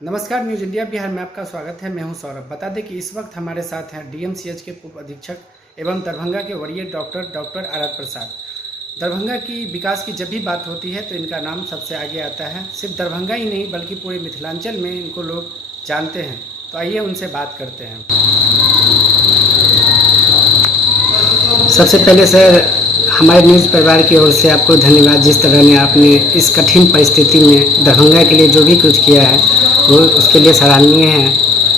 नमस्कार, news India Bihar में आपका स्वागत है। मैं हूं सौरभ। बता दें कि इस वक्त हमारे साथ हैं डीएमसीएच के पूर्व अधीक्षक एवं दरभंगा के वरीय डॉक्टर आरत प्रसाद। दरभंगा की विकास की जब भी बात होती है तो इनका नाम सबसे आगे आता है। सिर्फ दरभंगा ही नहीं बल्कि पूरे मिथिलांचल में इनको लोग जानते हैं। तो आइए उनसे बात करते हैं। सबसे पहले सर, हमारे न्यूज़ परिवार की ओर से आपको धन्यवाद। जिस तरह ने आपने इस कठिन परिस्थिति में दरभंगा के लिए जो भी कुछ किया है वो उसके लिए सराहनीय है।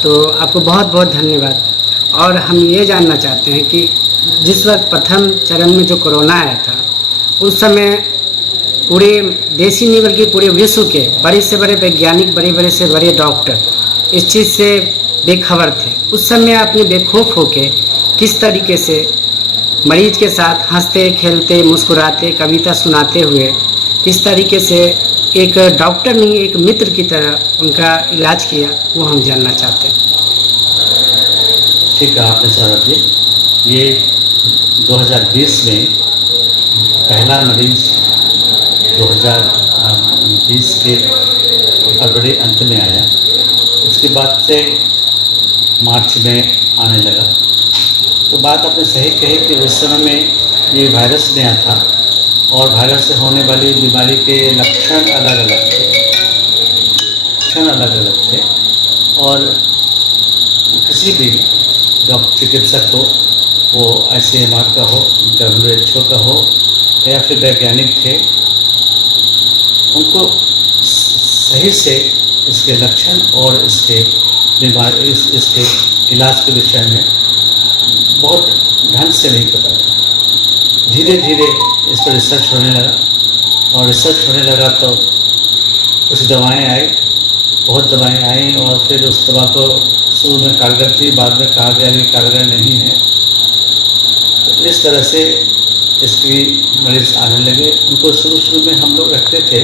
तो आपको बहुत बहुत धन्यवाद। और हम ये जानना चाहते हैं कि जिस वक्त प्रथम चरण में जो कोरोना आया था उस समय पूरे देश ही नहीं बल्कि पूरे विश्व के बड़े से बड़े वैज्ञानिक, बड़े से बड़े डॉक्टर इस चीज़ से बेखबर थे। उस समय आपने बेखौफ होके किस तरीके से मरीज के साथ हंसते खेलते मुस्कुराते कविता सुनाते हुए किस तरीके से एक डॉक्टर नहीं एक मित्र की तरह उनका इलाज किया, वो हम जानना चाहते हैं। ठीक है आपने सौरभ जी, ये 2020 में पहला मरीज 2020 के फरवरी अंत में आया। उसके बाद से मार्च में आने लगा। तो बात आपने सही कही कि उस समय में ये वायरस नया था और वायरस से होने वाली बीमारी के लक्षण अलग अलग थे और किसी भी डॉक्टर चिकित्सक को, वो ICMR का हो, WHO का हो या फिर वैज्ञानिक थे, उनको सही से इसके लक्षण और इसके बीमारी इसके इलाज के विषय में बहुत ढंग से नहीं पता था। धीरे धीरे इस पर रिसर्च होने लगा और रिसर्च होने लगा तो कुछ दवाएं आई, बहुत दवाएं आई और फिर उस दवा को शुरू में कारगर थी, बाद में कहा गया कि कारगर नहीं है। तो इस तरह से इसकी मरीज आने लगे। उनको शुरू में हम लोग रखते थे,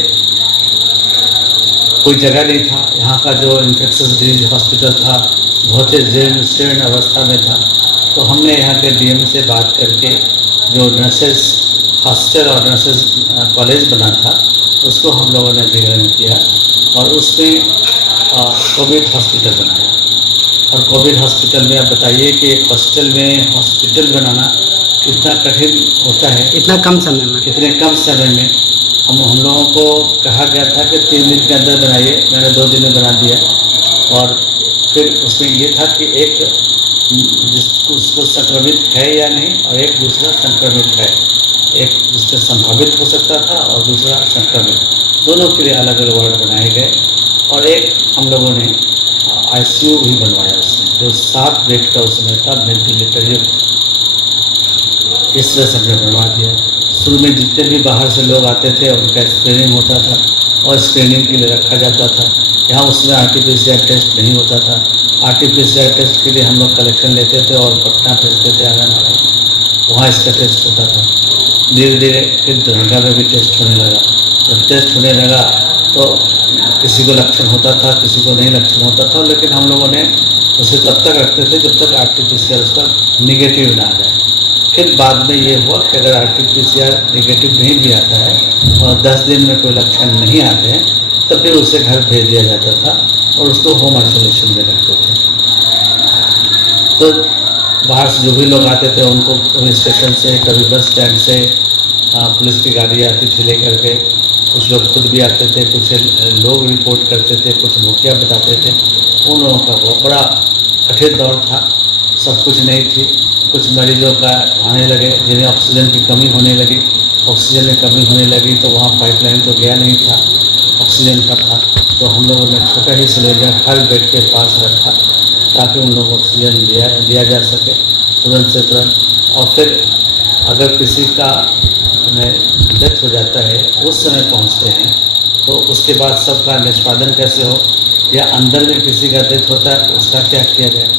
कोई जगह नहीं था। यहाँ का जो इन्फेक्शस डिजीज हॉस्पिटल था बहुत ही जीर्ण अवस्था में था। तो हमने यहाँ के DM से बात करके जो नर्सेज हॉस्टल और नर्सेज कॉलेज बना था उसको हम लोगों ने अधिग्रहण किया और उसमें कोविड हॉस्पिटल बनाया। और कोविड हॉस्पिटल में आप बताइए कि एक हॉस्टल में हॉस्पिटल बनाना कितना कठिन होता है। इतना कम समय में, इतने कम समय में हम लोगों को कहा गया था कि 3 दिन के अंदर बनाइए। मैंने 2 दिन में बना दिया। और फिर उसमें ये था कि एक जिसको संक्रमित है या नहीं और एक दूसरा संक्रमित है, एक जिससे संभावित हो सकता था और दूसरा संक्रमित, दोनों के लिए अलग अलग वार्ड बनाए गए। और एक हम लोगों ने ICU भी बनवाया उसमें, जो 7 बेड का उसमें था, वेंटिलेटर युक्त। इस तरह से हमने बनवा दिया। शुरू में जितने भी बाहर से लोग आते थे उनका स्क्रीनिंग होता था और स्क्रीनिंग के लिए रखा जाता था। यहाँ उसमें RT-PCR टेस्ट नहीं होता था। RT-PCR टेस्ट के लिए हम लोग कलेक्शन लेते थे और पटना भेजते थे आंगनबाड़ी, वहाँ इसका टेस्ट होता था। धीरे धीरे फिर दरभंगा में भी टेस्ट होने लगा। जब टेस्ट होने लगा तो किसी को लक्षण होता था, किसी को नहीं लक्षण होता था, लेकिन हम लोगों ने उसे तब तक रखते थे जब तक RT-PCR उसका निगेटिव ना आ जाए। फिर बाद में ये हुआ कि अगर RT-PCR निगेटिव नहीं भी आता है और 10 दिन में कोई लक्षण नहीं आते हैं तब भी उसे घर भेज दिया जाता था और उसको होम आइसोलेशन में रखते थे। तो बाहर से जो भी लोग आते थे उनको कभी स्टेशन से, कभी बस स्टैंड से पुलिस की गाड़ी आती थी लेकर के। कुछ लोग खुद भी आते थे, कुछ लोग रिपोर्ट करते थे, कुछ मुखिया बताते थे। उन लोगों का बहुत बड़ा कठिन दौर था। सब कुछ नहीं थी। कुछ मरीजों का आने लगे जिन्हें ऑक्सीजन की कमी होने लगी। ऑक्सीजन में कमी होने लगी तो वहाँ पाइपलाइन तो गया नहीं था, ऑक्सीजन का था। तो हम लोगों ने छोटा ही सिलेंडर हर बेड के पास रखा ताकि उन लोगों को ऑक्सीजन दिया जा सके तुरंत से तुरंत। और फिर अगर किसी का डेथ हो जाता है, उस समय पहुंचते हैं, तो उसके बाद सबका निष्पादन कैसे हो, या अंदर में किसी का डेथ होता है उसका क्या किया जाए।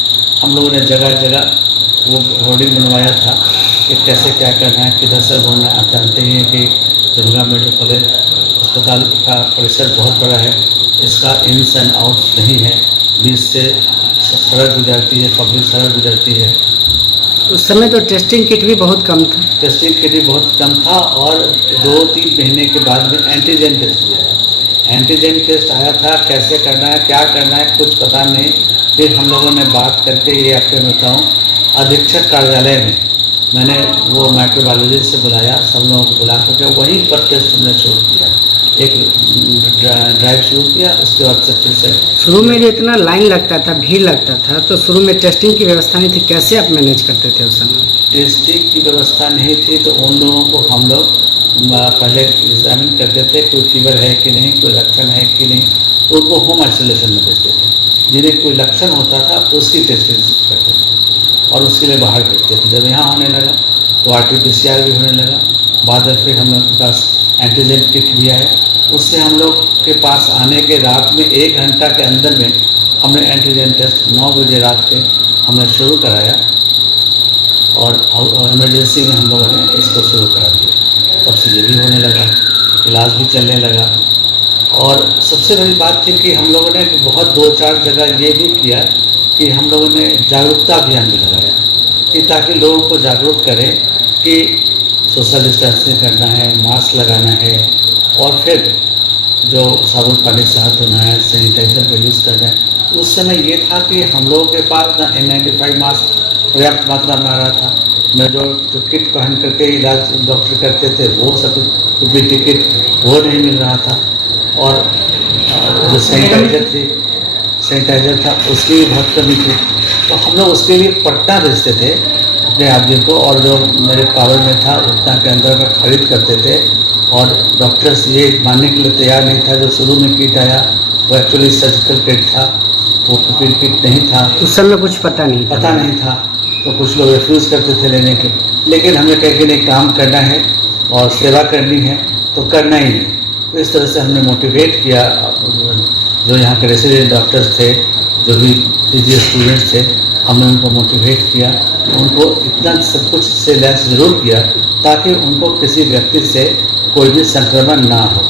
हम लोगों ने जगह जगह वो होर्डिंग बनवाया था कि कैसे क्या करना है, किधर से बोलना है। आप जानते ही हैं कि दरभंगा मेडिकल कॉलेज अस्पताल का परिसर बहुत बड़ा है। इसका इन्स एंड आउट्स नहीं है, बीच से सड़क गुजरती है, पब्लिक सड़क गुजरती है। उस समय तो टेस्टिंग किट भी बहुत कम था। टेस्टिंग किट भी बहुत कम था और 2-3 महीने के बाद में एंटीजन टेस्ट हुआ। एंटीजन टेस्ट आया था, कैसे करना है, क्या करना है, कुछ पता नहीं। फिर हम लोगों ने बात करके, ये आपको मैं बताऊँ, अधीक्षक कार्यालय में मैंने वो माइक्रोबायोलॉजिस्ट से बुलाया, सब लोगों को बुला करके वहीं पर टेस्ट हमने शुरू किया। एक ड्राइव शुरू किया, उसके बाद से फिर से शुरू में जो इतना लाइन लगता था, भीड़ लगता था, तो शुरू में टेस्टिंग की व्यवस्था नहीं थी, कैसे आप मैनेज करते थे उस समय? टेस्टिंग की व्यवस्था नहीं थी, तो उन लोगों को हम लोग पहले एग्जामिन करते थे, कोई फीवर है कि नहीं, कोई लक्षण है कि नहीं, तो उनको होम आइसोलेशन में भेजते थे। जिन्हें कोई लक्षण होता था उसकी टेस्टिंग करते थे और उसके लिए बाहर भेजते थे। जब यहाँ होने लगा तो RT-PCR भी होने लगा। बाद में फिर हम लोग के पास एंटीजन किट भी आया, उससे हम लोग के पास आने के रात में 1 घंटा के अंदर में हमने एंटीजन टेस्ट 9 बजे रात के हमने शुरू कराया और इमरजेंसी में हम लोगों ने इसको शुरू करा दिया। तब से ये भी होने लगा, इलाज भी चलने लगा। और सबसे बड़ी बात थी कि हम लोगों ने बहुत 2-4 जगह ये भी किया कि हम लोगों ने जागरूकता अभियान भी लगाया कि ताकि लोगों को जागरूक करें कि सोशल डिस्टेंसिंग करना है, मास्क लगाना है, और फिर जो साबुन पानी से हाथ धोना है, सैनिटाइजर का यूज़ करना है। उस समय ये था कि हम लोगों के पास ना N95 मास्क पर्याप्त मात्रा में आ रहा था, न जो किट पहन करके इलाज डॉक्टर करते थे वो सब PPT किट वो नहीं मिल रहा था, और जो सैनिटाइजर था उसकी भी बहुत कमी थी। तो हम लोग उसके लिए पटना भेजते थे अपने आदमी को, और जो मेरे पावर में था उतना के अंदर में खरीद करते थे। और डॉक्टर्स ये मानने के लिए तैयार नहीं था, जो शुरू में किट आया वो एक्चुअली सर्जिकल किट था, वो PPT किट नहीं था। उस समय कुछ पता नहीं था, तो कुछ लोग रिफ्यूज़ करते थे लेने के। लेकिन हमें कह के नहीं, काम करना है और सेवा करनी है तो करना ही है। तो इस तरह से हमने मोटिवेट किया जो यहाँ के रेसिडेंट डॉक्टर्स थे, जो भी PG स्टूडेंट्स थे, हमने उनको मोटिवेट किया, उनको इतना सब कुछ से लैस ज़रूर किया ताकि उनको किसी व्यक्ति से कोई भी संक्रमण ना हो।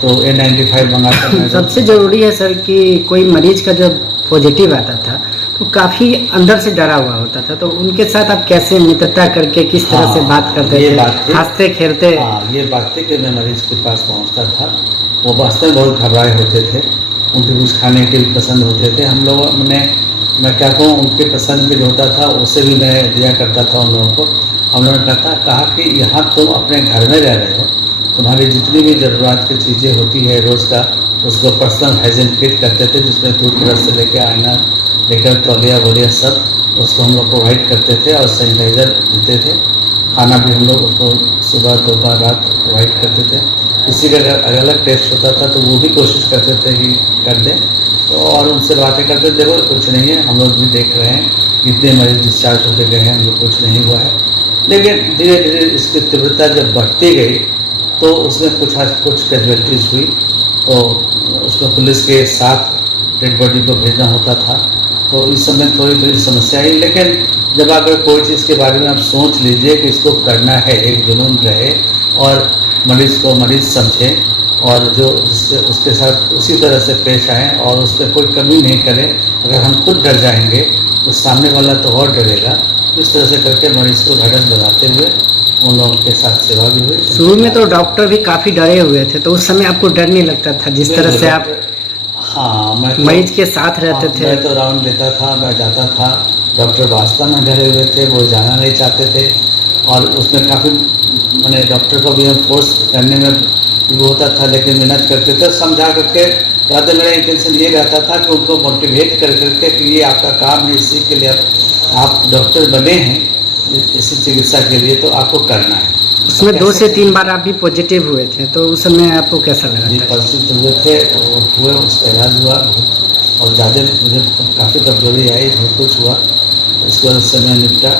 तो N95 मंगाकर सबसे ज़रूरी है सर कि कोई मरीज का जब पॉजिटिव आता था तो काफ़ी अंदर से डरा हुआ होता था, तो उनके साथ आप कैसे मित्रता करके किस तरह से बात करते थे, हंसते खेलते? ये बात थी कि मैं मरीज के पास पहुंचता था, वो वास्तव में बहुत घबराए होते थे, उनके कुछ खाने के भी पसंद होते थे। हम लोगों ने, मैं क्या कहूँ, उनके पसंद के जो होता था उससे भी मैं दिया करता था उन लोगों को। हम लोगों ने कहा कि यहाँ तुम अपने घर में रह रहे हो, तुम्हारी जितनी भी ज़रूरत की चीज़ें होती है रोज़ का, उसको पर्सनल हाइजीन किट करते थे, जिसमें टूथब्रश से लेकर आईना लेकर तौलिया वोलिया सब उसको हम लोग प्रोवाइड करते थे, और सैनिटाइज़र देते थे। खाना भी हम लोग उसको सुबह दोपहर रात प्रोवाइड करते थे। किसी का अगर अलग टेस्ट होता था तो वो भी कोशिश करते थे कि कर दें, तो और उनसे बातें करते थे, देखो कुछ नहीं है, हम लोग भी देख रहे हैं कितने मरीज डिस्चार्ज होते गए हैं, हमको कुछ नहीं हुआ है। लेकिन धीरे धीरे इसकी तीव्रता जब बढ़ती गई तो उसमें कुछ कैजुअलिटीज़ हुई, तो उसमें पुलिस के साथ डेड बॉडी को भेजना होता था, तो इस समय थोड़ी समस्या आई। लेकिन जब अगर कोई चीज़ के बारे में आप सोच लीजिए कि इसको करना है, एक जुनून रहे और मरीज़ को मरीज़ समझें, और जो उसके साथ उसी तरह से पेश आएँ और उस पर कोई कमी नहीं करें। अगर हम खुद डर जाएंगे तो सामने वाला तो और डरेगा। इस तरह से करके मरीज़ को ढाढ़स बनाते हुए उन लोगों के साथ सेवा भी हुई। शुरू में तो डॉक्टर भी काफ़ी डरे हुए थे, तो उस समय आपको डर नहीं लगता था जिस तरह से आप मैं तो मरीज के साथ रहते थे? मैं तो राउंड लेता था, मैं जाता था। डॉक्टर वास्तव में डरे हुए थे, वो जाना नहीं चाहते थे, और उसमें काफ़ी मैंने डॉक्टर को भी हम फोर्स करने में वो होता था, लेकिन मेहनत करते थे समझा करके। ज़्यादा मेरा इंटेंशन ये रहता था कि उनको मोटिवेट कर करके कि ये आपका काम है, इसी के लिए आप डॉक्टर बने हैं इसी चिकित्सा के लिए, तो आपको करना है। उसमें 2 से 3 बार आप भी पॉजिटिव हुए थे, तो उस समय आपको कैसा लगा? जी पॉजिटिव हुए थे, हुए, उसका इलाज हुआ, और ज़्यादा मुझे काफ़ी कमजोरी आई, बहुत कुछ हुआ, उसके वजह से मैं निपटा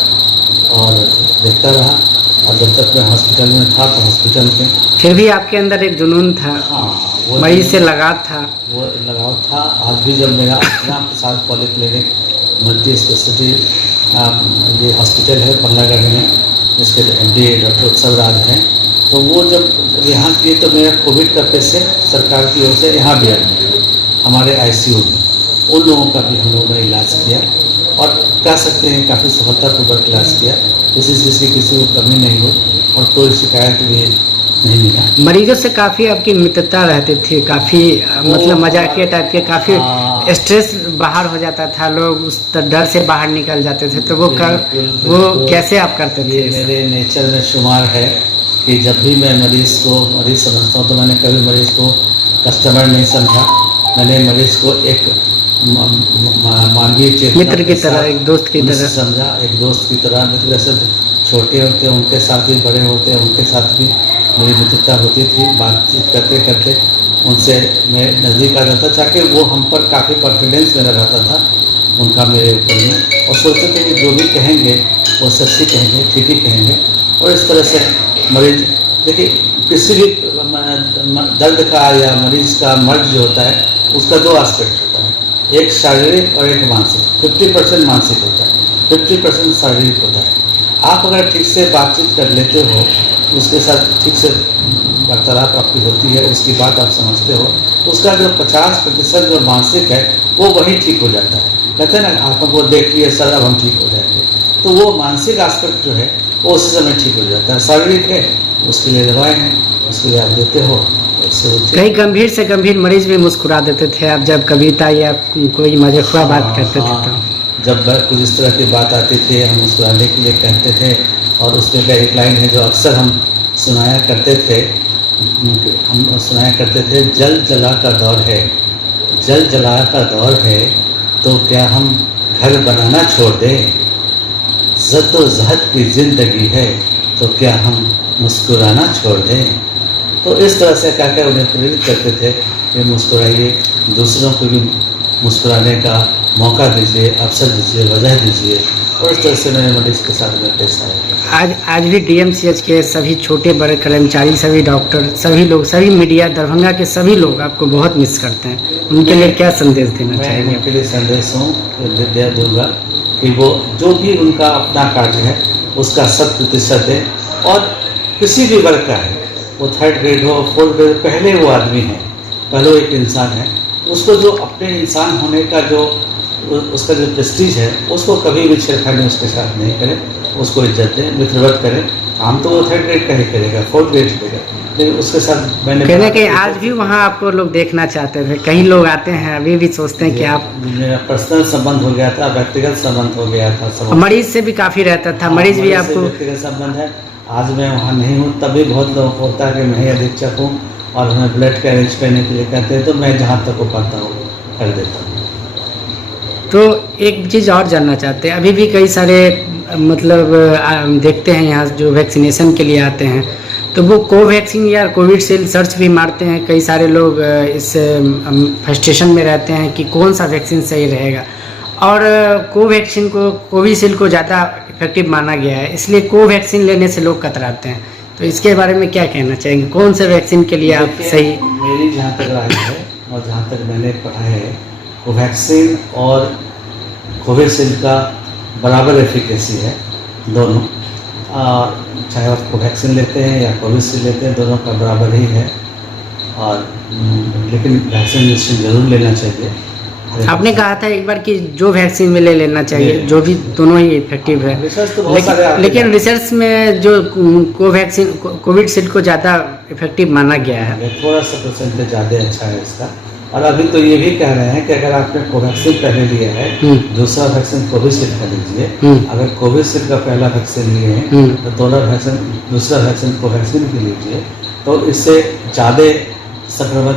और देखता रहा। और जब तक मैं हॉस्पिटल में था तो हॉस्पिटल में फिर भी आपके अंदर एक जुनून था, हाँ, मरीज से लगाव था। वो लगाव था। आज भी जब मेरा अपना प्रसाद पॉलीक्लिनिक मल्टी स्पेशलिटी ये हॉस्पिटल है बंगलागढ़ में, जिसके MD डॉक्टर उत्सव राज हैं, तो वो जब यहाँ किए तो मेरा कोविड का पेशेंट सरकार की ओर से यहाँ भी एडमिट हमारे ICU में, उन लोगों का भी हम लोगों ने इलाज किया, और कह सकते हैं काफ़ी सफलतापूर्वक इलाज किया। किसी चीज़ की किसी को कमी नहीं हुई, और कोई शिकायत भी नहीं मिला। मरीजों से काफ़ी आपकी मित्रता रहती थी, काफ़ी मतलब मजाकिया टाइप के, काफ़ी हाँ। स्ट्रेस बाहर हो जाता था, लोग उस डर से बाहर निकल जाते थे, तो वो बिल्कुल। कैसे आप करते थे? ये मेरे नेचर में शुमार है कि जब भी मैं मरीज़ समझता हूँ तो मैंने कभी मरीज़ को कस्टमर नहीं समझा। मैंने मरीज़ को एक मानवीय चेतना मित्र की तरह, एक दोस्त की तरह समझा, एक दोस्त की तरह। मित्र जैसे छोटे होते हैं उनके साथ भी, बड़े होते हैं उनके साथ भी मेरी मित्रता होती थी। बातचीत करते करते उनसे मैं नज़दीक आ जाता, ताकि वो हम पर काफ़ी कॉन्फिडेंस मेरा रहता था उनका मेरे ऊपर में, और सोचते थे कि जो भी कहेंगे वो सच ही कहेंगे, ठीक ही कहेंगे। और इस तरह से मरीज, देखिए किसी भी दर्द का या मरीज़ का मर्ज जो होता है उसका दो एस्पेक्ट होता है, एक शारीरिक और एक मानसिक। 50% मानसिक होता है, 50% शारीरिक होता है। आप अगर ठीक से बातचीत कर लेते हो, उसके साथ ठीक से वार्तालाप आपकी होती है, उसकी बात आप समझते हो, तो उसका जो 50% जो मानसिक है वो वही ठीक हो जाता है। कहते हैं ना, आप हमको देख लिए सर अब हम ठीक हो जाएंगे, तो वो मानसिक एस्पेक्ट जो है वो उसी समय ठीक हो जाता है। शारीरिक है उसके लिए दवाएँ हैं, उसके लिए आप देते हो, कई गंभीर से गंभीर मरीज भी मुस्कुरा देते थे आप जब कविता या कोई मज़ाकिया बात करते थे तो? जब कुछ इस तरह की बात आती थी हम मुस्कुराने के लिए कहते थे, और उसमें का एक लाइन है जो अक्सर हम सुनाया करते थे, जल जला का दौर है, जल जला का दौर है, तो क्या हम घर बनाना छोड़ दें? जद्दोजहद की ज़िंदगी है, तो क्या हम मुस्कुराना छोड़ दें? तो इस तरह से क्या क्या उन्हें प्रेरित करते थे कि मुस्कुराइए, दूसरों को भी मुस्कुराने का मौका दीजिए, अवसर दीजिए, वजह दीजिए। और इस तरह से मेरे मरीज के साथ में पेश आए। आज भी DMCH के सभी छोटे बड़े कर्मचारी, सभी डॉक्टर, सभी लोग, सभी मीडिया, दरभंगा के सभी लोग आपको बहुत मिस करते हैं। उनके लिए क्या संदेश देना चाहेंगे? उनके लिए संदेश दे दूँगा कि वो जो भी उनका अपना कार्य है उसका 100% दें, और किसी भी वर्ग का है, वो 3rd ग्रेड हो, 4th ग्रेड, पहले वो आदमी है, पहले वो एक इंसान है। उसको जो अपने इंसान होने का जो उसका जो प्रेस्टीज है, उसको कभी भी छेड़खानी उसके साथ नहीं करें, उसको इज्जत दें, मित्रवत करें। काम तो वो 3rd ग्रेड का ही करेगा, 4th ग्रेड करेगा, लेकिन उसके साथ मैंने कहना कि आज भी वहाँ आपको लोग देखना चाहते थे, कई लोग आते हैं अभी भी सोचते हैं कि आप। मेरा पर्सनल संबंध हो गया था, व्यक्तिगत संबंध हो गया था, मरीज से भी काफ़ी रहता था, मरीज भी आपको व्यक्तिगत संबंध है। आज मैं वहाँ नहीं हूँ, तभी बहुत लोगों को होता है कि मैं ही अधीक्षक हूँ और हमें ब्लड का अरेंज करने के लिए कहते हैं, तो मैं जहाँ तक हो पाता हूँ कर देता हूँ। तो एक चीज़ और जानना चाहते हैं, अभी भी कई सारे मतलब देखते हैं यहाँ जो वैक्सीनेशन के लिए आते हैं, तो वो कोवैक्सीन या कोविशील्ड सर्च भी मारते हैं। कई सारे लोग इस फ्रस्ट्रेशन में रहते हैं कि कौन सा वैक्सीन सही रहेगा, और कोवैक्सीन को, कोविशील्ड को ज़्यादा इफेक्टिव माना गया है, इसलिए कोवैक्सीन लेने से लोग कतराते हैं। तो इसके बारे में क्या कहना चाहेंगे, कौन से वैक्सीन के लिए आप सही? मेरी जहाँ तक राय है और जहाँ तक मैंने पढ़ा है, कोवैक्सीन और कोविशील्ड का बराबर एफिकेसी है, दोनों। चाहे आप कोवैक्सीन लेते हैं या कोविशील्ड लेते हैं, दोनों का बराबर ही है। और लेकिन वैक्सीनेशन जरूर लेना चाहिए। आपने कहा था एक बार कि जो वैक्सीन में ले लेना चाहिए, जो भी दोनों ही इफेक्टिव है, लेकिन रिसर्च में जो कोवैक्सीन, कोविशील्ड को ज़्यादा इफेक्टिव माना गया है। थोड़ा सा परसेंटेज ज़्यादा अच्छा है इसका। और अभी तो ये भी कह रहे हैं कि अगर आपने कोवैक्सीन पहले लिया है, दूसरा वैक्सीन कोविशील्ड का लीजिए। अगर कोविशील्ड का पहला वैक्सीन लिए हैं तो दूसरा वैक्सीन कोवैक्सीन की लीजिए, तो इससे ज़्यादा संक्रमण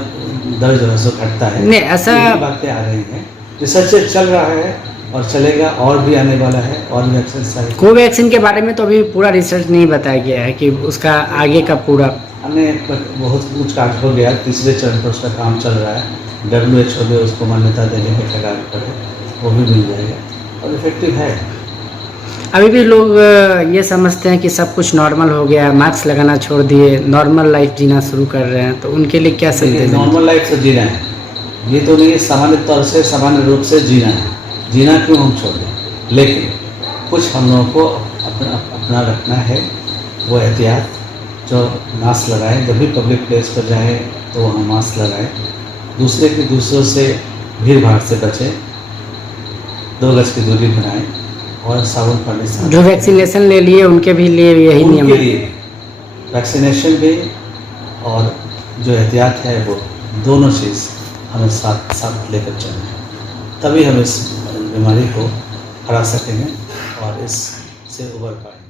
दर जो है सो घटता है। नहीं, ऐसा बातें आ रही हैं, रिसर्च चल रहा है और चलेगा, और भी आने वाला है, और वैक्सीन सारी। कोवैक्सीन के बारे में तो अभी पूरा रिसर्च नहीं बताया गया है कि उसका आगे का पूरा, हमने बहुत कुछ कार्य हो गया, तीसरे चरण पर उसका काम चल रहा है। WHO भी उसको मान्यता देने के कगार पर है, वो भी मिल जाएगा और इफेक्टिव है। अभी भी लोग ये समझते हैं कि सब कुछ नॉर्मल हो गया, मास्क लगाना छोड़ दिए, नॉर्मल लाइफ जीना शुरू कर रहे हैं, तो उनके लिए क्या संदेश? नॉर्मल लाइफ तो जीना है, ये तो नहीं सामान्य तौर से, सामान्य रूप से जीना है। जीना क्यों हम छोड़ दें, लेकिन कुछ हम लोगों को अपना रखना है, वो एहतियात, जो मास्क लगाएं, जब भी पब्लिक प्लेस पर जाएं तो वहाँ मास्क लगाएं, दूसरों से भीड़ भाड़ से बचें, 2 गज की दूरी बनाएं, और साबुन पानी से। जो वैक्सीनेशन ले लिए उनके भी लिए यही नियम है। वैक्सीनेशन भी और जो एहतियात है वो दोनों चीज़ हमें साथ साथ लेकर चलना है, तभी हम इस बीमारी को हरा सकेंगे और इससे उबर पाएंगे।